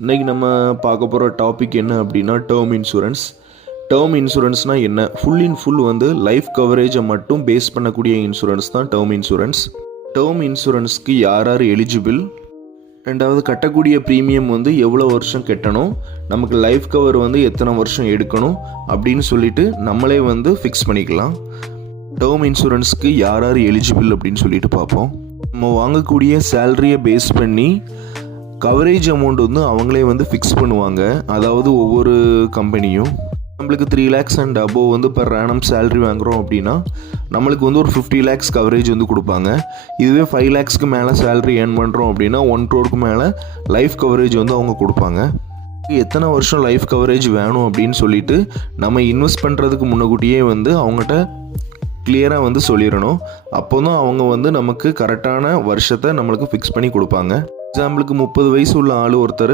இன்றைக்கி நம்ம பார்க்க போகிற டாபிக் என்ன அப்படின்னா டேர்ம் இன்சூரன்ஸ். டேர்ம் இன்சூரன்ஸ்னால் என்ன? ஃபுல் இன் ஃபுல் வந்து லைஃப் கவரேஜை மட்டும் பேஸ் பண்ணக்கூடிய இன்சூரன்ஸ் தான் டேர்ம் இன்சூரன்ஸ். டேர்ம் இன்சூரன்ஸ்க்கு யார் யார் எலிஜிபிள், ரெண்டாவது கட்டக்கூடிய ப்ரீமியம் வந்து எவ்வளோ வருஷம் கட்டணும், நமக்கு லைஃப் கவர் வந்து எத்தனை வருஷம் எடுக்கணும் அப்படின்னு சொல்லிட்டு நம்மளே வந்து ஃபிக்ஸ் பண்ணிக்கலாம். டேர்ம் இன்சூரன்ஸ்க்கு யார் யார் எலிஜிபிள் அப்படின்னு சொல்லிட்டு பார்ப்போம். நம்ம வாங்கக்கூடிய சேலரியை பேஸ் பண்ணி கவரேஜ் அமௌண்ட் வந்து அவங்களே வந்து ஃபிக்ஸ் பண்ணுவாங்க. அதாவது ஒவ்வொரு கம்பெனியும் நம்மளுக்கு 3 lakhs அண்ட் அபோவ் வந்து பர் ஆனம் சேலரி வாங்குகிறோம் அப்படின்னா நம்மளுக்கு வந்து ஒரு 50 lakhs கவரேஜ் வந்து கொடுப்பாங்க. இதுவே 5 lakhsக்கு மேலே சேலரி ஏர்ன் பண்ணுறோம் அப்படின்னா 1 crore மேலே லைஃப் கவரேஜ் வந்து அவங்க கொடுப்பாங்க. எத்தனை வருஷம் லைஃப் கவரேஜ் வேணும் அப்படின்னு சொல்லிட்டு நம்ம இன்வெஸ்ட் பண்ணுறதுக்கு முன்னக்கூட்டியே வந்து அவங்ககிட்ட கிளியராக வந்து சொல்லிடணும். அப்போ தான் அவங்க வந்து நமக்கு கரெக்டான வருஷத்தை நம்மளுக்கு ஃபிக்ஸ் பண்ணி கொடுப்பாங்க. எக்ஸாம்பிளுக்கு 30 வயசு உள்ள ஆள் ஒருத்தர்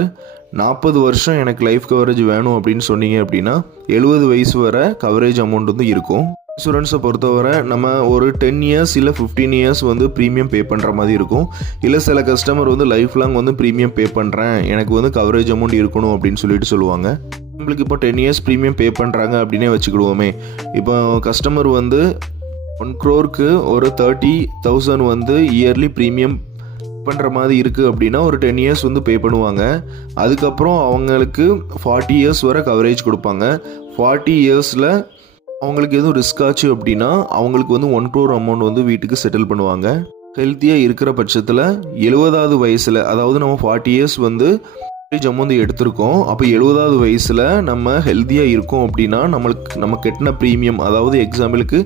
40 வருஷம் எனக்கு லைஃப் கவரேஜ் வேணும் அப்படின்னு சொன்னீங்க அப்படின்னா 70 வயசு வரை கவரேஜ் அமௌண்ட் வந்து இருக்கும். இன்சூரன்ஸை பொறுத்தவரை நம்ம ஒரு 10 years இல்லை 15 years வந்து ப்ரீமியம் பே பண்ணுற மாதிரி இருக்கும். இல்லை சில கஸ்டமர் வந்து லைஃப் லாங் வந்து ப்ரீமியம் பே பண்ணுறேன், எனக்கு வந்து கவரேஜ் அமௌண்ட் இருக்கணும் அப்படின்னு சொல்லிட்டு சொல்லுவாங்க. நம்மளுக்கு இப்போ 10 years ப்ரீமியம் பே பண்ணுறாங்க அப்படின்னே வச்சுக்கிடுவோமே. இப்போ கஸ்டமர் வந்து 1 crore ஒரு 30,000 வந்து இயர்லி ப்ரீமியம் பண்ணுற மாதிரி இருக்குது அப்படின்னா ஒரு 10 years வந்து பே பண்ணுவாங்க. அதுக்கப்புறம் அவங்களுக்கு 40 years வரை கவரேஜ் கொடுப்பாங்க. 40 yearsல அவங்களுக்கு எதுவும் ரிஸ்க் ஆச்சு அப்படின்னா அவங்களுக்கு வந்து 1 crore அமௌண்ட் வந்து வீட்டுக்கு செட்டில் பண்ணுவாங்க. ஹெல்த்தியாக இருக்கிற பட்சத்தில் 70வது வயசில், அதாவது நம்ம 40 years வந்து கவரேஜ் அமௌண்ட் எடுத்திருக்கோம், அப்போ 70வது வயசில் நம்ம ஹெல்த்தியாக இருக்கோம் அப்படின்னா நம்ம கட்டின ப்ரீமியம், அதாவது எக்ஸாம்பிளுக்கு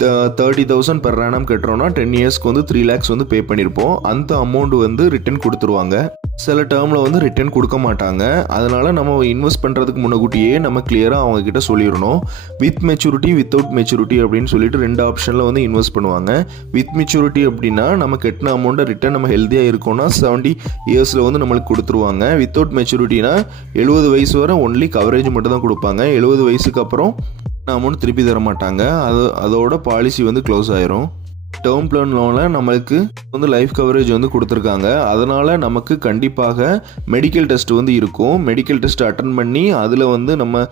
30,000 per annum கட்டுறோன்னா 10 yearsக்கு வந்து 3 lakhs வந்து பே பண்ணியிருப்போம். அந்த அமௌண்ட் வந்து ரிட்டர்ன் கொடுத்துருவாங்க. சில டேர்மில் வந்து ரிட்டர்ன் கொடுக்க மாட்டாங்க. அதனால் நம்ம இன்வெஸ்ட் பண்ணுறதுக்கு முன்னக்கூட்டியே நம்ம கிளியராக அவங்கக்கிட்ட சொல்லிடணும். வித் மெச்சூரிட்டி, வித்தவுட் மெச்சூரிட்டி அப்படின்னு சொல்லிட்டு 2 ஆப்ஷனில் வந்து இன்வெஸ்ட் பண்ணுவாங்க. வித் மெச்சூரிட்டி அப்படின்னா நம்ம கட்டின அமௌண்ட்டை ரிட்டர்ன் நம்ம ஹெல்த்தியாக இருக்கோம்னா 70 yearsல வந்து நம்மளுக்கு கொடுத்துருவாங்க. வித்தவுட் மெச்சூரிட்டினா 70 வயசு வரை ஒன்லி கவரேஜ் மட்டும் தான் கொடுப்பாங்க. 70 வயசுக்கு அப்புறம் அமௌண்ட் திருப்பி தர மாட்டாங்க. அதோட பாலிசி வந்து க்ளோஸ் ஆயிரும். டேர்ம் பிளான் லோனில் நம்மளுக்கு வந்து லைஃப் கவரேஜ் வந்து கொடுத்துருக்காங்க. அதனால் நமக்கு கண்டிப்பாக மெடிக்கல் டெஸ்ட் வந்து இருக்கும். மெடிக்கல் டெஸ்ட் அட்டன் பண்ணி அதில் வந்து நம்ம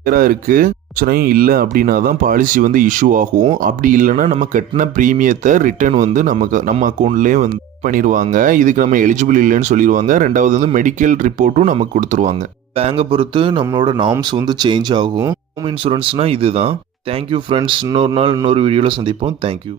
கிளியராக இருக்குது, பிரச்சனையும் இல்லை அப்படின்னா தான் பாலிசி வந்து இஷ்யூ ஆகும். அப்படி இல்லைன்னா நம்ம கட்டின ப்ரீமியத்தை ரிட்டர்ன் வந்து நம்ம அக்கௌண்ட்லேயே வந்து பண்ணிடுவாங்க. இதுக்கு நம்ம எலிஜிபிள் இல்லைன்னு சொல்லிடுவாங்க. ரெண்டாவது வந்து மெடிக்கல் ரிப்போர்ட்டும் நமக்கு கொடுத்துருவாங்க. பேங்கை பொறுத்து நம்மளோட நார்ம்ஸ் வந்து சேஞ்ச் ஆகும். ஹோம் இன்சூரன்ஸ்னால் இதுதான். Thank you friends. இன்னொரு நாள் இன்னொரு வீடியோவில் சந்திப்போம். தேங்க்யூ.